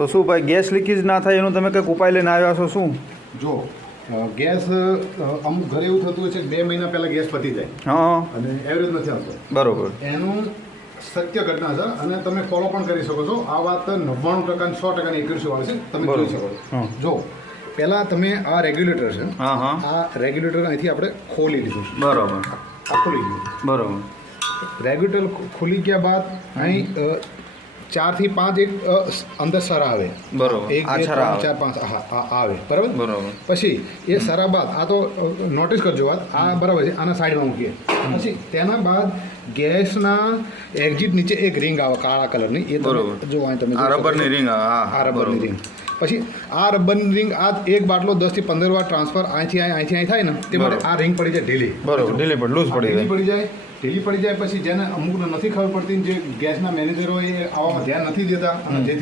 તો શું ભાઈ ગેસ લીકેજ ના થાય એનું તમે કંઈક ઉપાય લઈને આવ્યા છો શું? જો ગેસ અમુક ઘરે એવું થતું હોય છે કે 2 મહિના પહેલાં ગેસ પતી જાય હા અને એવરેજ નથી આવતો. બરોબર. એનું સત્ય ઘટના છે અને તમે ફોલો પણ કરી શકો છો. આ વાત 99% 100% એક્યુરસી વાળી છે, તમે જોઈ શકો છો. જો પહેલાં તમે આ રેગ્યુલેટર છે, હા હા આ રેગ્યુલેટર અહીંથી આપણે ખોલી લીધું. બરોબર આ ખુલી ગયું. બરોબર. રેગ્યુલેટર ખુલી ગયા બાદ અહીં 4 થી 5 એક અંદર સરા આવે. બરોબર. 1 2 3 4 5 હા આવે બરાબર. બરોબર. પછી એ સરા બાદ આ તો નોટિસ કરજો વાત, આ બરાબર છે, આના સાઈડમાં મૂકીએ. પછી તેના બાદ ગેસના એક્ઝિટ નીચે એક રિંગ આવે કાળા કલરની, એ બરોબર. તમે જો અહીં તમે આ રબરની રિંગ. હા આ રબરની રિંગ. પછી આ રબરની રિંગ આ એક બાટલો 10 થી 15 વાર ટ્રાન્સફર અહીંથી અહીં થાય ને તે માટે આ રિંગ પડી જાય ઢીલી. બરોબર. ઢીલી પણ લૂઝ પડી જાય. ઢીલી પડી જાય પછી જેને અમુકને નથી ખબર પડતી, જે ગેસના મેનેજરો એ આવામાં ધ્યાન નથી દેતા અને જેથી